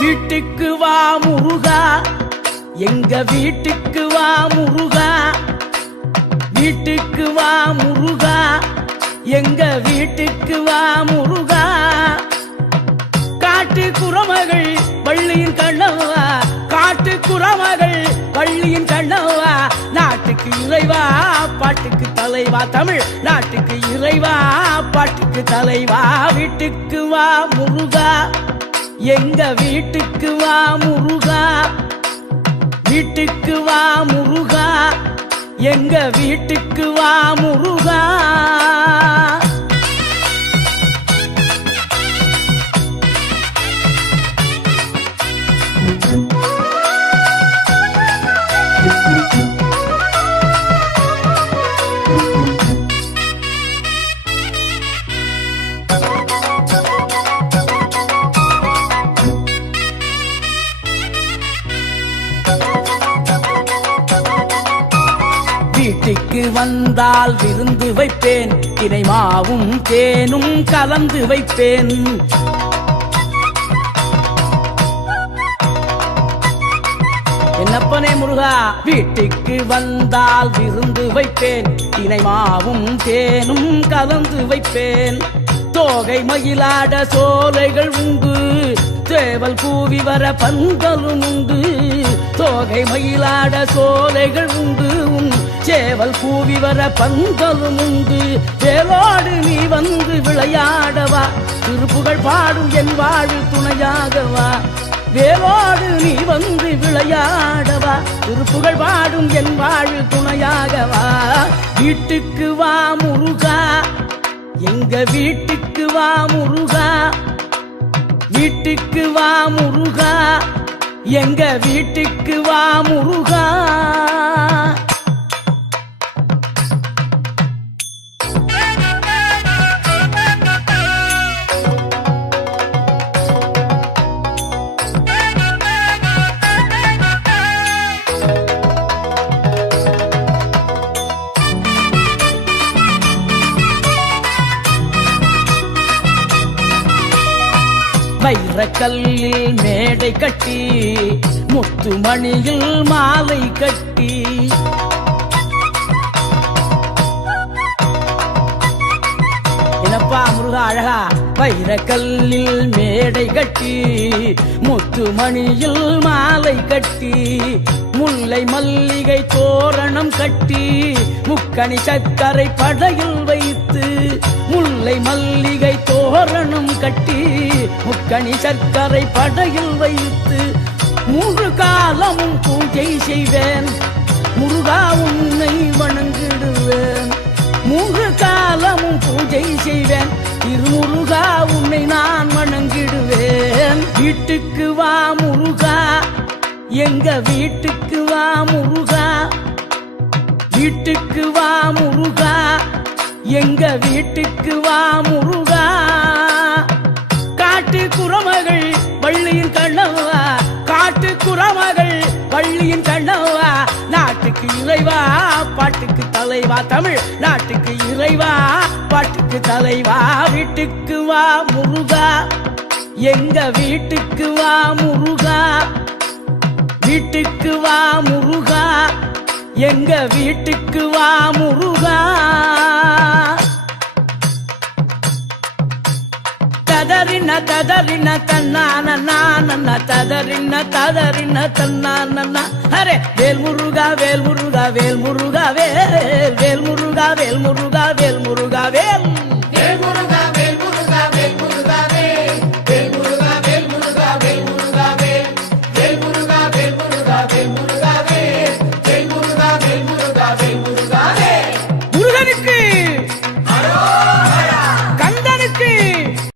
வீட்டுக்கு வா முருகா எங்க வீட்டுக்கு வா முருகா வீட்டுக்கு வா முருகா எங்க வீட்டுக்கு வா முருகா காட்டு குரமகள் பள்ளியின் கண்ணவா காட்டு குரமகள் பள்ளியின் கண்ணவா நாட்டுக்கு இறைவா பாட்டுக்கு தலைவா தமிழ் நாட்டுக்கு இறைவா பாட்டுக்கு தலைவா வீட்டுக்கு வா முருகா எங்க வீட்டுக்கு வா முருகா வீட்டுக்கு வா முருகா எங்க வீட்டுக்கு வா முருகா வீட்டுக்கு வந்தால் விருந்து வைப்பேன் தினை மாவும் தேனும் கலந்து வைப்பேன் என்னப்பனே முருகா வீட்டுக்கு வந்தால் விருந்து வைப்பேன் தினை மாவும் தேனும் கலந்து வைப்பேன் தோகை மயிலாட சோலைகள் உண்டு தேவல் கூவி வர பந்தலும் உண்டு தோகை மயிலாட சோலைகள் உண்டு உன் சேவல் கூவி வர பந்தலும் உண்டு வேலோடு நீ வந்து விளையாடவா திருப்புகழ் பாடும் என் வாழ் துணையாகவா வேலோடு நீ வந்து விளையாடவா திருப்புகழ் பாடும் என் வாழ் துணையாகவா வீட்டுக்கு வா முருகா எங்க வீட்டுக்கு வா முருகா வீட்டுக்கு வா முருகா எங்க வீட்டுக்கு வா முருகா வைரக்கல்லில் மேடை கட்டி முத்துமணியில் மாலை கட்டி என்னப்பா முருகா அழகா வைரக்கல்லில் மேடை கட்டி முத்துமணியில் மாலை கட்டி முல்லை மல்லிகை தோரணம் கட்டி முக்கணி சக்கரை படையில் வைத்து முல்லை மல்லிகை தோரணம் கட்டி முக்கணி சர்க்கரை படையில் வைத்து மூன்று காலமும் பூஜை செய்வேன் முருகா உன்னை வணங்கிடுவேன் மூன்று காலமும் பூஜை செய்வேன் திருமுருகா உன்னை நான் வணங்கிடுவேன் வீட்டுக்கு வா முருகா எங்க வீட்டுக்கு வா முருகா வீட்டுக்கு வா முருகா எங்க வீட்டுக்கு வா முருகா காட்டு குரமகள் வள்ளியின் கண்ணவா காட்டு குரமகள் வள்ளியின் கண்ணவா நாட்டுக்கு இறைவா பாட்டுக்கு தலைவா தமிழ் நாட்டுக்கு இறைவா பாட்டுக்கு தலைவா வீட்டுக்கு வா முருகா எங்க வீட்டுக்கு வா முருகா வீட்டுக்கு வா முருகா எங்க வீட்டுக்கு வா முருகா ತದರಿನ ತನ್ನ ನನ್ನ ತದರಿನ ತದರಿನ ತನ್ನ ನನ್ನ ಅರೆ ವೇಲ್ ಮುರುಗ ವೇಲ್ ಮುರುಗ ವೇಲ್ ಮುರುಗ ವೇಲ್ ವೇಲ್ ಮುರುಗ ವೇಲ್ ಮುರುಗ ವೇಲ್ ಮುರುಗ ವೇಲ್